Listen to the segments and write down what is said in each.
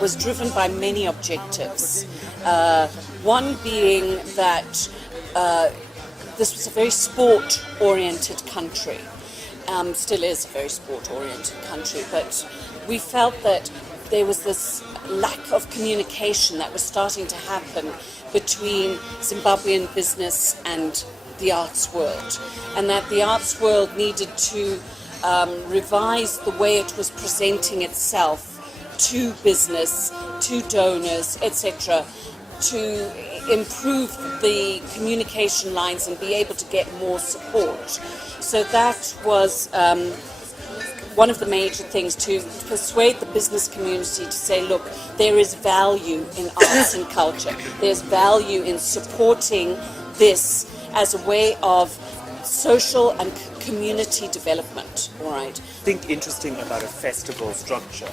Was driven by many objectives. One being that this was a very sport-oriented country, still is a very sport-oriented country, but we felt that there was this lack of communication that was starting to happen between Zimbabwean business and the arts world, and that the arts world needed to revise the way it was presenting itself to business, to donors, etc., to improve the communication lines and be able to get more support. So that was one of the major things, to persuade the business community to say, look, there is value in arts and culture. There's value in supporting this as a way of social and community development. All right. I think interesting about a festival structure,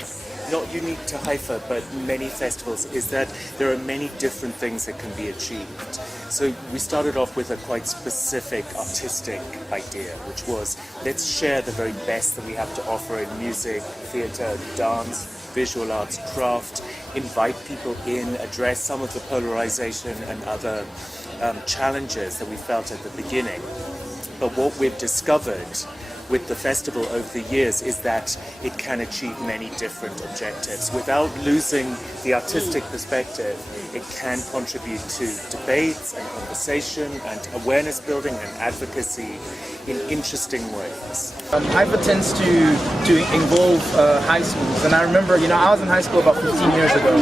not unique to HIFA, but many festivals, is that there are many different things that can be achieved. So we started off with a quite specific artistic idea, which was, let's share the very best that we have to offer in music, theatre, dance, visual arts, craft, invite people in, address some of the polarization and other challenges that we felt at the beginning. But what we've discovered with the festival over the years is that it can achieve many different objectives. Without losing the artistic perspective, it can contribute to debates and conversation and awareness building and advocacy in interesting ways. HIFA tends to involve high schools, and I remember, I was in high school about 15 years ago,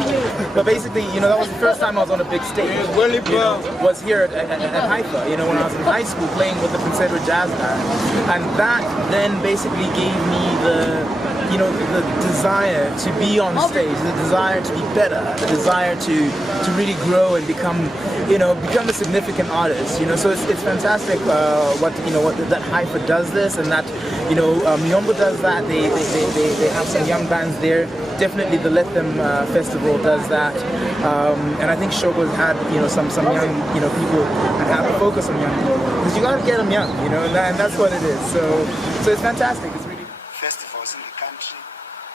but basically, that was the first time I was on a big stage, was here at HIFA, when I was in high school playing with the Confederate Jazz Band, and that then basically gave me the desire to be on stage, the desire to be better, the desire to really grow and become a significant artist. So it's fantastic what that HIFA does this, and that Myombo does that. They have some young bands there. Definitely the Let Them Festival does that, and I think Shogo's had some young people and have a focus on young people, because you got to get them young, and that's what it is. So it's fantastic. It's really festivals in the country.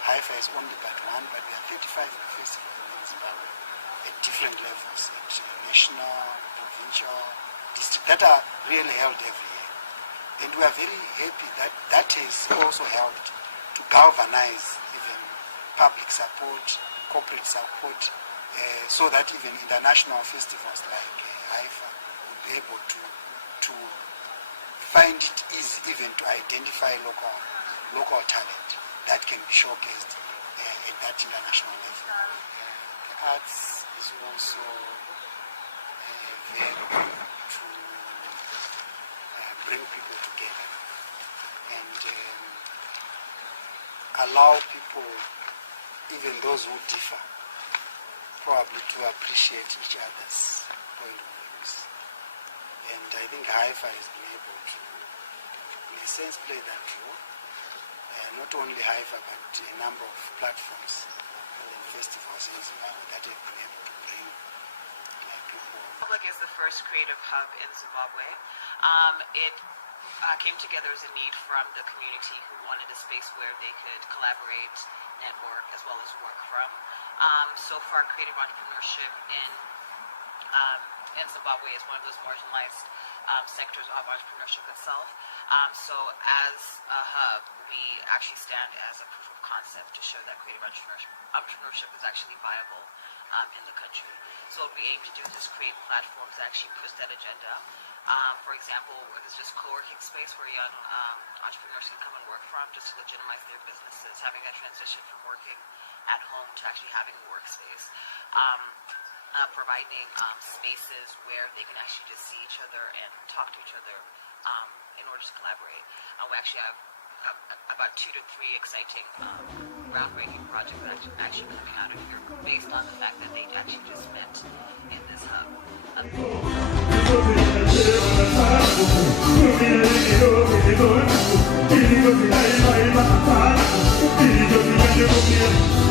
HIFA is only but one, but there are 35 festivals in Zimbabwe at different levels, at national, provincial, district, that are really held every year. And we are very happy that that has also helped to galvanize even public support, corporate support, so that even international festivals like HIFA will be able to find it easy even to identify local talent that can be showcased at that international level. The arts is also very good to bring people together and allow people, even those who differ, probably to appreciate each other's point of views. And I think HIFA has been able to, in a sense, play that role. Not only HIFA, but a number of platforms and festivals in Zimbabwe that have been able to bring people. Public is the first creative hub in Zimbabwe. It came together as a need from the community who wanted a space where they could collaborate, network, as well as work from. So far, creative entrepreneurship in Zimbabwe is one of those marginalized sectors of entrepreneurship itself. So as a hub, we actually stand as a proof of concept to show that creative entrepreneurship is actually viable in the country. So what we aim to do is just create platforms that actually push that agenda. For example, there's just co-working space where young entrepreneurs can come and work from just to legitimize their businesses, having that transition from working at home to actually having a workspace. Providing spaces where they can actually just see each other and talk to each other in order to collaborate. We actually have about 2 to 3 exciting groundbreaking projects that are actually coming out of here based on the fact that they actually just met in this hub. Eagle,